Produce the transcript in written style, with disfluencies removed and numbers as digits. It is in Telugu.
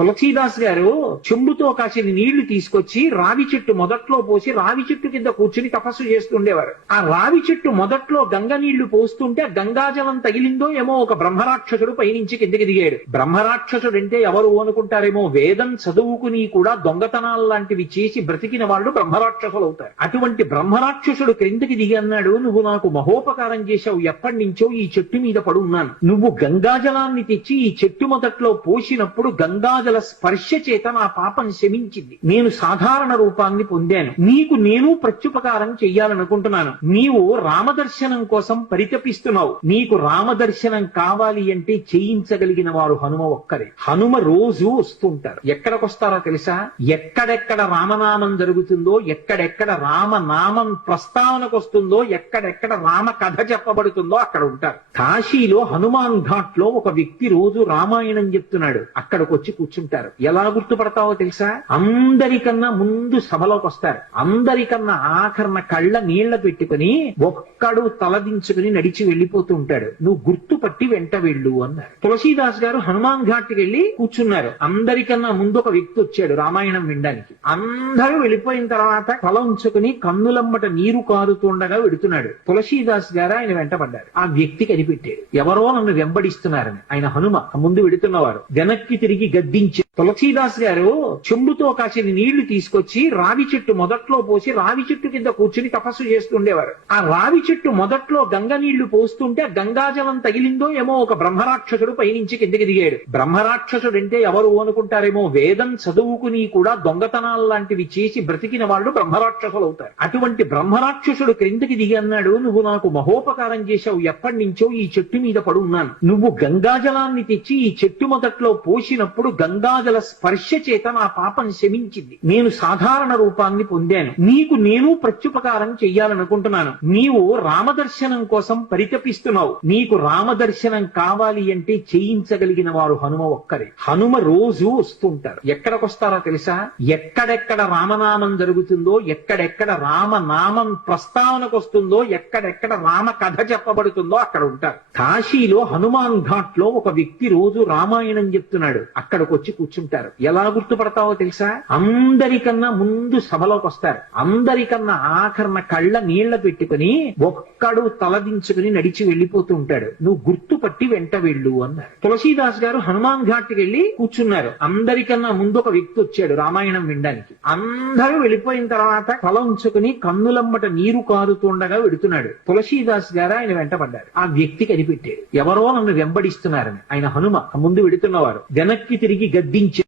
తులసీదాస్ గారు చెంబుతో కాసిన నీళ్లు తీసుకొచ్చి రావి చెట్టు మొదట్లో పోసి రావి చెట్టు కింద కూర్చుని తపస్సు చేస్తుండేవారు. ఆ రావి చెట్టు మొదట్లో గంగ నీళ్లు పోస్తుంటే గంగాజలం తగిలిందో ఏమో ఒక బ్రహ్మరాక్షసుడు పైనుంచి కిందకి దిగాడు. బ్రహ్మరాక్షసుడు అంటే ఎవరు అనుకుంటారేమో, వేదం చదువుకుని కూడా దొంగతనాలు లాంటివి చేసి బ్రతికిన వాళ్ళు బ్రహ్మరాక్షసులు అవుతారు. అటువంటి బ్రహ్మరాక్షసుడు క్రిందకి దిగి అన్నాడు, నువ్వు నాకు మహోపకారం చేశావు, ఎప్పటి నుంచో ఈ చెట్టు మీద పడున్నాను. నువ్వు గంగాజలాన్ని తెచ్చి ఈ చెట్టు మొదట్లో పోసినప్పుడు గంగాజల స్పర్శ చేత నా పాపం శమించింది. నేను సాధారణ రూపాన్ని పొందాను. నీకు నేను ప్రత్యుపకారం చెయ్యాలనుకుంటున్నాను. నీవు రామదర్శనం కోసం పరితపిస్తున్నావు. నీకు రామదర్శనం కావాలి అంటే చేయించగలిగిన వారు హనుమ ఒక్కరే. హనుమ రోజు వస్తుంటారు. ఎక్కడికొస్తారో తెలుసా? ఎక్కడెక్కడ రామనామం జరుగుతుందో, ఎక్కడెక్కడ రామనామం ప్రస్తావనకు వస్తుందో, ఎక్కడెక్కడ రామ కథ చెప్పబడుతుందో అక్కడ ఉంటారు. కాశీలో హనుమాన్ ఘాట్ లో ఒక వ్యక్తి రోజు రామాయణం చెప్తున్నాడు. అక్కడికి వచ్చి కూర్చుంటారు. ఎలా గుర్తుపడతావో తెలుసా? అందరికన్నా ముందు సభలోకి వస్తారు. అందరికన్నా ఆఖరణ కళ్ళ నీళ్ల పెట్టుకుని ఒక్కడు తలదించుకుని నడిచి వెళ్లిపోతూ ఉంటాడు. నువ్వు గుర్తుపట్టి వెంట వెళ్ళు అన్నారు. తులసీదాస్ గారు హనుమాన్ ఘాట్కి వెళ్లి కూర్చున్నారు. అందరికన్నా ముందు ఒక వ్యక్తి వచ్చాడు రామాయణం వినడానికి. అందరూ వెళ్ళిపోయిన తర్వాత తల ఉంచుకుని కన్నులమ్మట నీరు కారుతుండగా వెడుతున్నాడు. తులసీదాస్ గారు ఆయన వెంటబడ్డారు. ఆ వ్యక్తి కనిపెట్టాడు, ఎవరో నన్ను వెంబడిస్తున్నారని. ఆయన హనుమ ముందు వెడుతున్నవారు. వెనక్కి తిరిగి గద్దించి తులసీదాస్ గారు చెంబుతో కాసిన నీళ్లు తీసుకొచ్చి రావి చెట్టు మొదట్లో పోసి రావి చెట్టు కింద కూర్చుని తపస్సు చేస్తుండేవారు. ఆ రావి చెట్టు మొదట్లో గంగ నీళ్లు పోస్తుంటే గంగాజలం తగిలిందో ఏమో ఒక బ్రహ్మరాక్షసుడు పైనుంచి కిందకి దిగాడు. బ్రహ్మరాక్షసుడు అంటే ఎవరు అనుకుంటారేమో, వేదం చదువుకుని కూడా దొంగతనాలు లాంటివి చేసి బ్రతికిన వాళ్ళు బ్రహ్మరాక్షసులు అవుతారు. అటువంటి బ్రహ్మరాక్షసుడు క్రిందకి దిగి అన్నాడు, నువ్వు నాకు మహోపకారం చేశావు, ఎప్పటి నుంచో ఈ చెట్టు మీద పడున్నాను. నువ్వు గంగాజలాన్ని తెచ్చి ఈ చెట్టు మొదట్లో పోసినప్పుడు గంగాజల స్పర్శ చేత నా పాపం శమించింది. నేను సాధారణ రూపాన్ని పొందాను. నీకు నేను ప్రత్యుపకారం చెయ్యాలనుకుంటున్నాను. నీవు రామదర్శనం కోసం పరితపిస్తున్నావు. నీకు రామదర్శనం కావాలి అంటే చేయించగలిగిన వారు హనుమ ఒక్కరే. హనుమ రోజు వస్తుంటారు. ఎక్కడికొస్తారో తెలుసా? ఎక్కడెక్కడ రామనామం జరుగుతుందో, ఎక్కడెక్కడ రామనామం ప్రస్తావనకు వస్తుందో, ఎక్కడెక్కడ రామ కథ చెప్పబడుతుందో అక్కడ ఉంటారు. కాశీలో హనుమాన్ ఘాట్ లో ఒక వ్యక్తి రోజు రామాయణం చెప్తున్నాడు. అక్కడికి వచ్చి కూర్చుంటారు. ఎలా గుర్తుపడతావో తెలుసా? అందరికన్నా ముందు సభలోకి వస్తారు. అందరికన్నా ఆఖరణ కళ్ళ నీళ్ల పెట్టుకుని ఒక్కడు తలదించుకుని నడిచి వెళ్లిపోతూ ఉంటాడు. నువ్వు గుర్తుపట్టి వెంట వెళ్ళు అన్నారు. తులసీదాస్ గారు హనుమాన్ ఘాట్కి వెళ్లి కూర్చున్నారు. అందరికన్నా ముందు ఒక వ్యక్తి వచ్చాడు రామాయణం వినడానికి. అందరూ వెళ్ళిపోయిన తర్వాత తల ఉంచుకుని కన్నులమ్మట నీరు కారుతుండగా వెడుతున్నాడు. తులసీదాస్ గారు ఆయన వెంటబడ్డారు. ఆ వ్యక్తి కనిపెట్టాడు, ఎవరో నన్ను వెంబడిస్తున్నారని. ఆయన హనుమ ముందు వెడుతున్నవారు. వెనక్కి తిరిగి గద్దించి